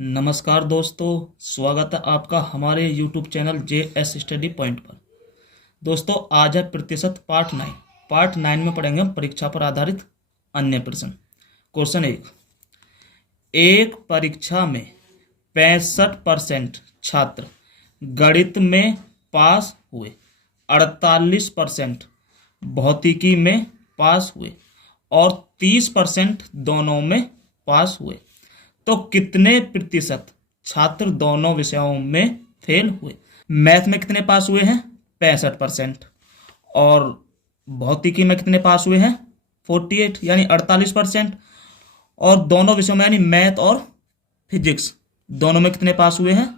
नमस्कार दोस्तों, स्वागत है आपका हमारे YouTube channel JS study point पर। दोस्तों, आज है प्रतिशत पार्ट 9 में पढ़ेंगे हम परीक्षा पर आधारित अन्य प्रश्न। क्वेश्चन एक परीक्षा में 65% छात्र गणित में पास हुए, 48% भौतिकी में पास हुए और 30% दोनों में पास हुए, तो कितने प्रतिशत छात्र दोनों विषयों में फेल हुए? मैथ में कितने पास हुए हैं? 65%। और भौतिकी में कितने पास हुए हैं? 48 यानी 48%। और दोनों विषयों में यानी मैथ और फिजिक्स दोनों में कितने पास हुए हैं?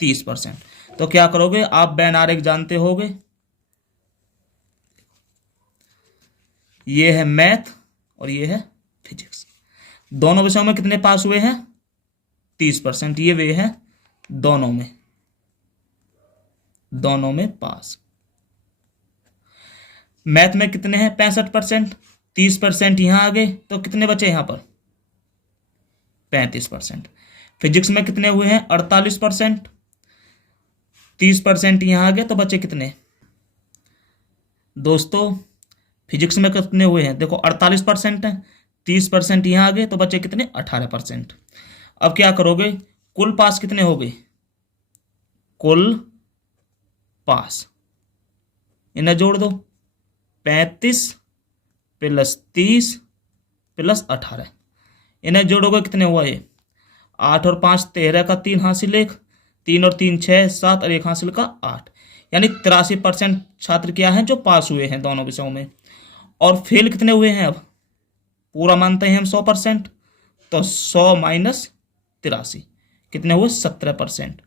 30%। तो क्या करोगे आप? वेन आरेख जानते होगे, ये है मैथ और ये है फिजिक्स। दोनों विषयों में कितने पास हुए हैं? 30%। ये वे हैं दोनों में पास। मैथ में कितने हैं? 65%। 30% यहां आ गए तो कितने बचे यहां पर? 35%। फिजिक्स में कितने हुए हैं? 48%। 30% यहां आ गए तो बचे कितने? दोस्तों, फिजिक्स में कितने हुए हैं? देखो 48% है, 30% यहां आ गए तो बचे कितने? 18%। अब क्या करोगे? कुल पास कितने हो गए? कुल पास इन्हें जोड़ दो। 35 प्लस 30 प्लस 18, इन्हें जोड़ोगे कितने हुआ? ये 8 और 5 13 का 3 हासिल 1, 3 और 3 6 7 और 1 हासिल का 8, यानी 83% छात्र क्या हैं जो पास हुए हैं दोनों विषयों में। और फेल कितने हुए हैं? अब पूरा मानते हैं हम 100%, तो 100 माइनस 83 कितने हुए? 17%।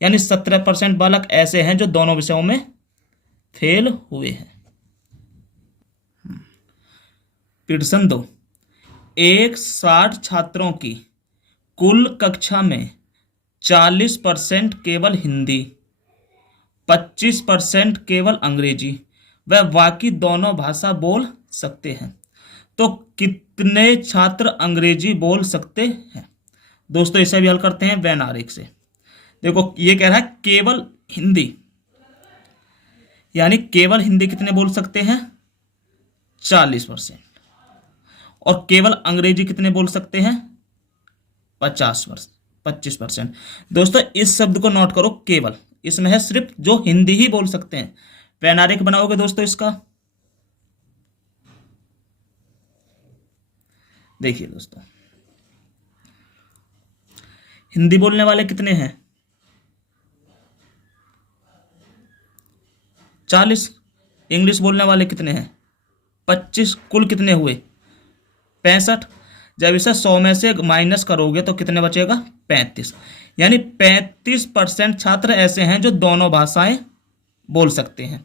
यानी 17% बालक ऐसे हैं जो दोनों विषयों में फेल हुए हैं। प्रश्न 2, एक 60 छात्रों की कुल कक्षा में 40% केवल हिंदी, 25% केवल अंग्रेजी व बाकी दोनों भाषा बोल सकते हैं, तो कितने छात्र अंग्रेजी बोल सकते हैं? दोस्तों, इसे भी हल करते हैं वेन आरेख से। देखो, ये कह रहा है केवल हिंदी, यानी केवल हिंदी कितने बोल सकते हैं? 40%। और केवल अंग्रेजी कितने बोल सकते हैं? 25%। दोस्तों, इस शब्द को नोट करो, केवल इसमें है सिर्फ जो हिंदी ही बोल सकते हैं। वेन आरेख बनाओगे दोस्तों इसका, देखिए दोस्तों, हिंदी बोलने वाले कितने हैं? 40। इंग्लिश बोलने वाले कितने हैं? 25। कुल कितने हुए? 65। जब इसे 100 में से माइनस करोगे तो कितने बचेगा? 35। यानी 35% छात्र ऐसे हैं जो दोनों भाषाएं बोल सकते हैं।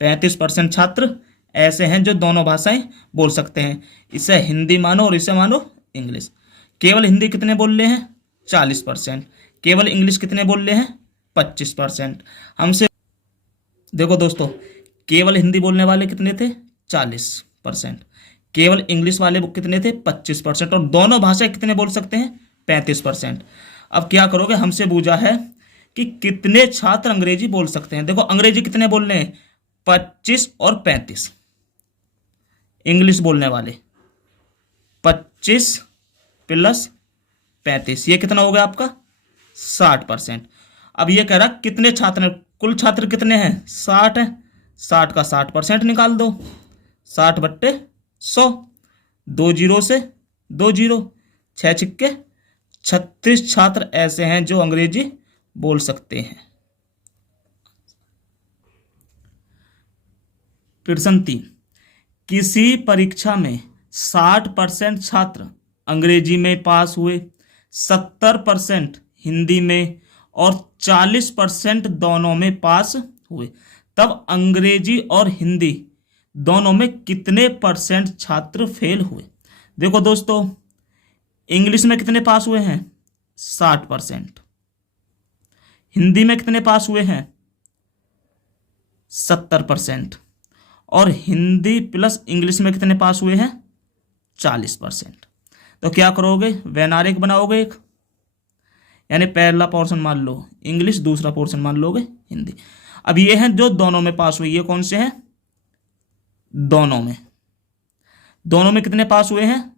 35% छात्र ऐसे हैं जो दोनों भाषाएं बोल सकते हैं। इसे हिंदी मानो और इसे मानो इंग्लिश। केवल हिंदी कितने बोल रहे हैं? 40%। केवल इंग्लिश कितने बोल रहे हैं? 25%। हमसे देखो दोस्तों, केवल हिंदी बोलने वाले कितने थे? 40%। केवल इंग्लिश वाले कितने थे? 25%। और दोनों भाषाएं कितने बोल सकते हैं? 35%। अब क्या करोगे? हमसे पूछा है कि कितने छात्र अंग्रेजी बोल सकते हैं। देखो, अंग्रेजी कितने बोल रहे हैं? 25 और 35। इंग्लिश बोलने वाले 25 प्लस 35, ये कितना हो गया आपका? 60%। अब ये कह रहा कितने छात्र, कुल छात्र कितने हैं? 60 है। 60 का 60% निकाल दो। 60 बट्टे 100, 2 जीरो से 2 जीरो, 6 छिक्के 36 छात्र ऐसे हैं जो अंग्रेजी बोल सकते हैं। प्रश्न 3, किसी परीक्षा में 60% छात्र अंग्रेजी में पास हुए, 70% हिंदी में और 40% दोनों में पास हुए, तब अंग्रेजी और हिंदी दोनों में कितने परसेंट छात्र फेल हुए? देखो दोस्तों, इंग्लिश में कितने पास हुए हैं? 60%। हिंदी में कितने पास हुए हैं? 70%। और हिंदी प्लस इंग्लिश में कितने पास हुए हैं? 40%। तो क्या करोगे? वेन आरेख बनाओगे एक। यानी पहला पोर्शन मान लो इंग्लिश, दूसरा पोर्शन मान लोगे हिंदी। अब ये हैं जो दोनों में पास हुए, ये कौन से हैं? दोनों में कितने पास हुए हैं?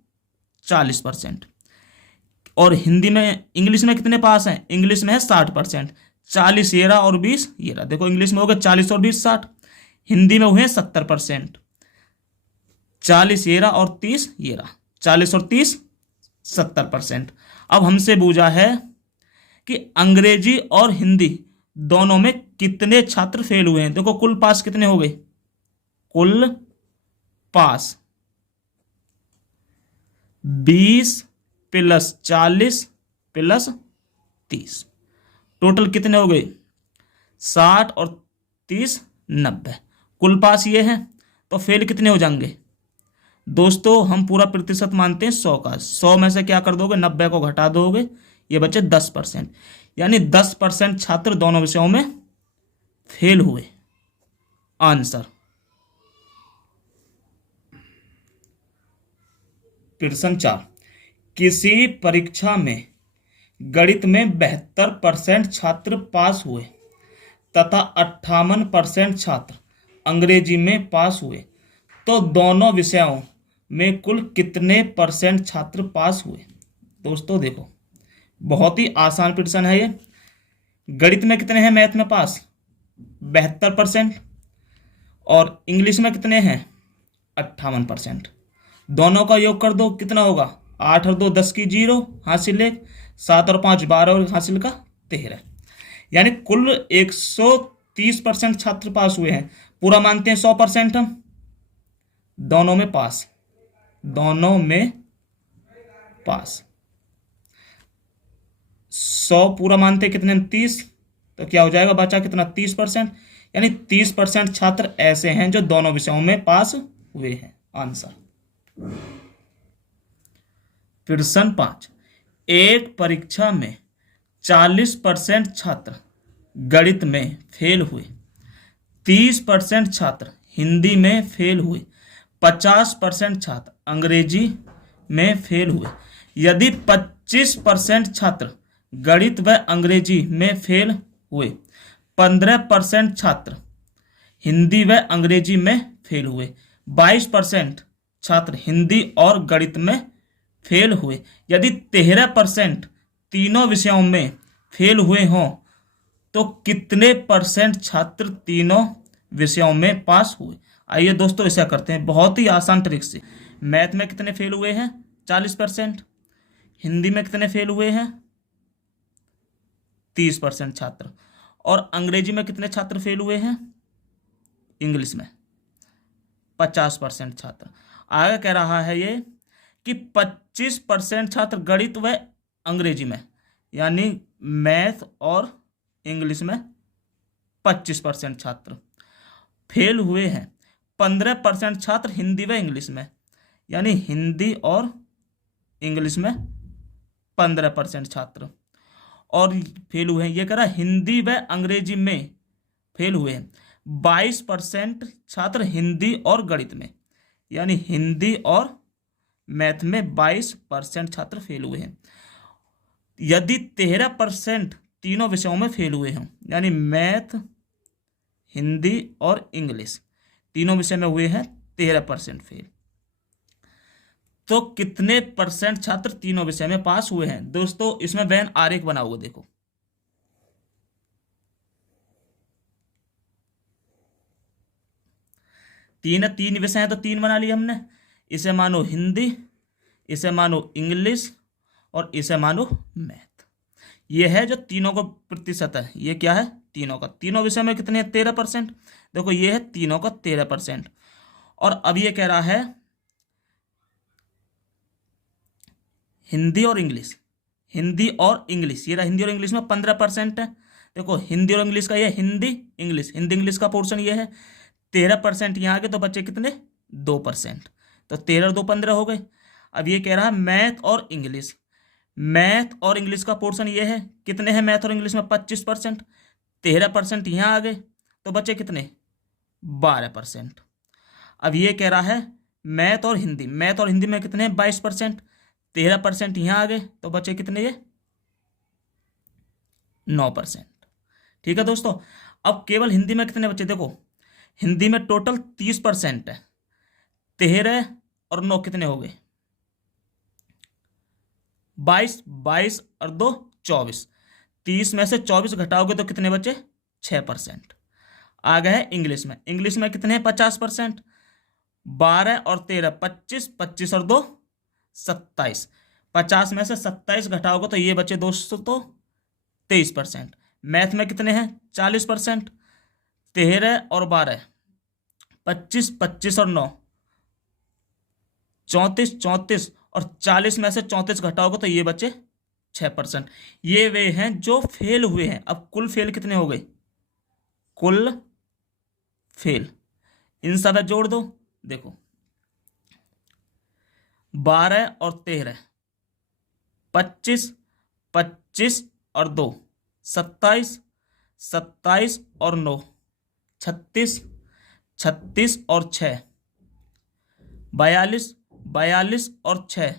40%। और हिंदी में, इंग्लिश में कितने पास हैं? इंग्लिश में है 60%। 40 ये रहा और 20 ये रहा। देखो इंग्लिश में हो गए 40 और 20 60। हिंदी में हुए हैं 70%। 40 ये रहा और 30 ये रहा। 40 और 30 70%। अब हमसे पूछा है कि अंग्रेजी और हिंदी दोनों में कितने छात्र फेल हुए हैं। देखो कुल पास कितने हो गए? कुल पास 20 प्लस 40 प्लस 30, टोटल कितने हो गए? 60 और 30 90। कुल पास ये है, तो फेल कितने हो जाएंगे? दोस्तों हम पूरा प्रतिशत मानते हैं 100 का। 100 में से क्या कर दोगे? 90 को घटा दोगे, ये बचे 10%। यानी 10% छात्र दोनों विषयों में फेल हुए। आंसर। प्रश्न 4, किसी परीक्षा में गणित में 72% छात्र पास हुए तथा 58% छात्र अंग्रेजी में पास हुए, तो दोनों विषयों में कुल कितने परसेंट छात्र पास हुए? दोस्तों देखो बहुत ही आसान प्रश्न है ये। गणित में कितने हैं मैथ में पास? 72%। और इंग्लिश में कितने हैं? 58%। दोनों का योग कर दो, कितना होगा? 8 और 2 10 की 0, हासिल 1, 7 और 5 12 और हासिल का 13। यानी कुल 130% छात्र पास हुए हैं। पूरा मानते हैं 100% हम। दोनों में पास, दोनों में पास। 100 पूरा मानते कितने? 30। तो क्या हो जाएगा? बचा कितना? 30%। यानी 30% छात्र ऐसे हैं जो दोनों विषयों में पास हुए हैं। आंसर। प्रश्न 5, एक परीक्षा में 40% छात्र गणित में फेल हुए, 30% छात्र हिंदी में फेल हुए, 50% छात्र अंग्रेजी में फेल हुए। यदि 25% छात्र गणित व अंग्रेजी में फेल हुए, 15% छात्र हिंदी व अंग्रेजी में फेल हुए, 22% छात्र हिंदी और गणित में फेल हुए, यदि 13% तीनों विषयों में फेल हुए हों, तो कितने परसेंट छात्र तीनों विषयों में पास हुए? आइए दोस्तों ऐसा करते हैं बहुत ही आसान ट्रिक से। मैथ में कितने फेल हुए हैं? 40%। हिंदी में कितने फेल हुए हैं? 30% छात्र। और अंग्रेजी में कितने छात्र फेल हुए हैं? इंग्लिश में 50% छात्र। आगे कह रहा है ये कि 25% छात्र गणित व अंग्रेजी में, यानी मैथ और इंग्लिश में 25% छात्र फेल हुए हैं। 15% छात्र हिंदी व इंग्लिश में, यानी हिंदी और इंग्लिश में 15% छात्र और फेल हुए हैं। ये कह रहा है हिंदी व अंग्रेजी में फेल हुए हैं। 22% छात्र हिंदी और गणित में, यानी हिंदी और मैथ में 22% छात्र फेल हुए हैं। यदि 13% तीनों विषयों में फेल हुए हों, यानी मैथ, हिंदी और इंग्लिश तीनों विषय में हुए हैं 13% फेल, तो कितने परसेंट छात्र तीनों विषय में पास हुए हैं? दोस्तों इसमें वेन आरेख बनाओगे। देखो तीन विषय हैं तो 3 बना लिए हमने। इसे मानो हिंदी, इसे मानो इंग्लिश और इसे मानो मैथ। ये है जो तीनों को प्रतिशत है। ये क्या है? तीनों का। तीनों विषय में कितने हैं? 13%। देखो ये है तीनों का 13%। और अब ये कह रहा है हिंदी और इंग्लिश, हिंदी और इंग्लिश। ये रहा हिंदी और इंग्लिश में 15% है। देखो हिंदी और इंग्लिश का ये हिंदी इंग्लिश, हिंदी इंग्लिश का पोर्शन ये है। 13% यहाँ आगे, तो बच्चे कितने? 2%। तो 13 और 2 15 हो गए। अब ये कह रहा है मैथ और इंग्लिश, मैथ और इंग्लिश का पोर्शन ये है। कितने हैं मैथ और इंग्लिश में? 25%। 13% यहाँ आ गए, तो बच्चे कितने? 12%। अब ये कह रहा है मैथ और हिंदी, मैथ और हिंदी में कितने हैं? 22%। 13% यहाँ आ गए, तो बच्चे कितने? ये 9%। ठीक है दोस्तों। अब केवल हिंदी में कितने बचे देखो, हिंदी में टोटल 30% है। 13 और 9 कितने हो गए, 22, 22 और 2 24। 30 में से 24 घटाओगे तो कितने बचे, 6%। आ गए है इंग्लिश में। इंग्लिश में कितने हैं, 50%। 12 और 13 25, 25 और 2 27। 50 में से 27 घटाओगे तो ये बचे दोस्तों तो 23%। मैथ में कितने हैं, 40%। 13 और 12 25, 25 और 9 34, 34 और 40 में से 34 घटाओगे तो ये बचे 6%। ये वे हैं जो फेल हुए हैं। अब कुल फेल कितने हो गए, कुल फेल इन सब जोड़ दो। देखो 12 और 13 25, 25 और 2 27, 27 और 9 36, 36 और 6 42, 42 और 6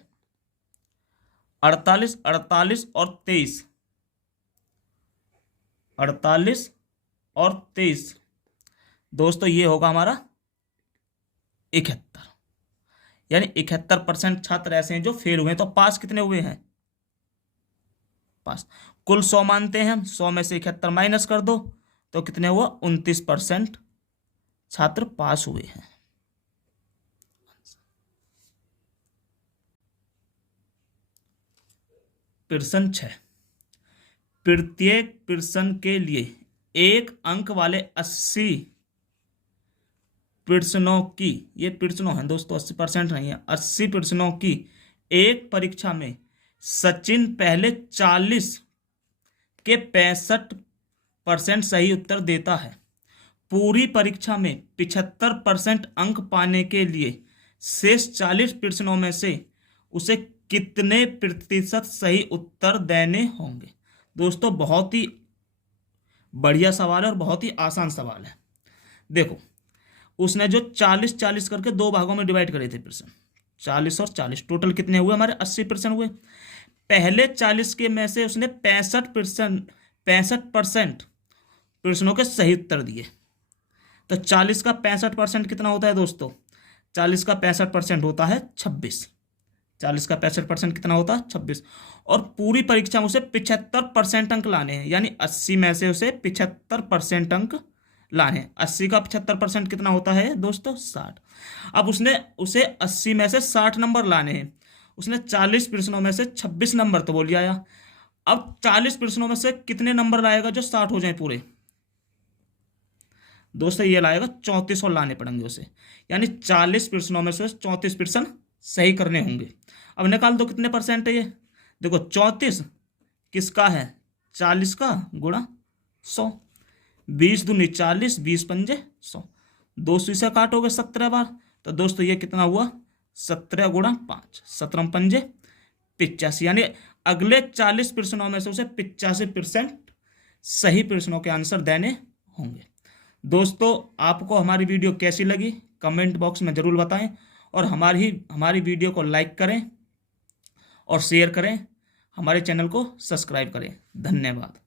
48, 48 और 23 48 और 23। दोस्तों ये होगा हमारा 71। यानी 71% छात्र ऐसे हैं जो फेल हुए हैं। तो पास कितने हुए हैं, पास कुल 100 मानते हैं हम, 100 में से 71 माइनस कर दो तो कितने हुआ, 29% छात्र पास हुए हैं। प्रश्न 6, प्रत्येक प्रश्न के लिए 1 अंक वाले 80 प्रश्नों की, ये प्रश्नों हैं दोस्तों, 80% नहीं है, 80 प्रश्नों की एक परीक्षा में सचिन पहले 40 के 65% सही उत्तर देता है। पूरी परीक्षा में 75% अंक पाने के लिए शेष 40 प्रश्नों में से उसे कितने प्रतिशत सही उत्तर देने होंगे। दोस्तों बहुत ही बढ़िया सवाल है और बहुत ही आसान सवाल है। देखो उसने जो 40-40 करके 2 भागों में डिवाइड करे थे प्रश्न, 40 और 40 टोटल कितने हुए हमारे, 80% हुए। पहले 40 के में से उसने 65% प्रश्नों के सही उत्तर दिए। तो 40 का 65% कितना होता है दोस्तों, 40 का 65% होता है 26। 40 का 65% कितना होता है, 26। और पूरी परीक्षा में उसे 75% अंक लाने हैं, यानी 80 में से उसे 75% अंक लाने हैं। 80 का 75% कितना होता है दोस्तों, 60। अब उसने उसे 80 में से 60 नंबर लाने हैं। उसने 40 प्रश्नों में से 26 नंबर तो बोल आया। अब 40 प्रश्नों में से कितने नंबर लाएगा जो 60 हो जाए पूरे, दोस्तों ये लाएगा 34 और लाने पड़ेंगे उसे। यानी 40 प्रश्नों में से 34 प्रश्न सही करने होंगे। अब निकाल दो कितने परसेंट है ये, देखो 34 किसका है, 40 का गुणा 100, 20 दूनी 40, 20 पंजे 100, 200 से काटोगे 17 बार तो दोस्तों ये कितना हुआ, 17 गुणा 5, 17 पंजे 85। यानी अगले 40 प्रश्नों में से उसे 85% सही प्रश्नों के आंसर देने होंगे। दोस्तों आपको हमारी वीडियो कैसी लगी कमेंट बॉक्स में ज़रूर बताएं और हमारी वीडियो को लाइक करें और शेयर करें, हमारे चैनल को सब्सक्राइब करें। धन्यवाद।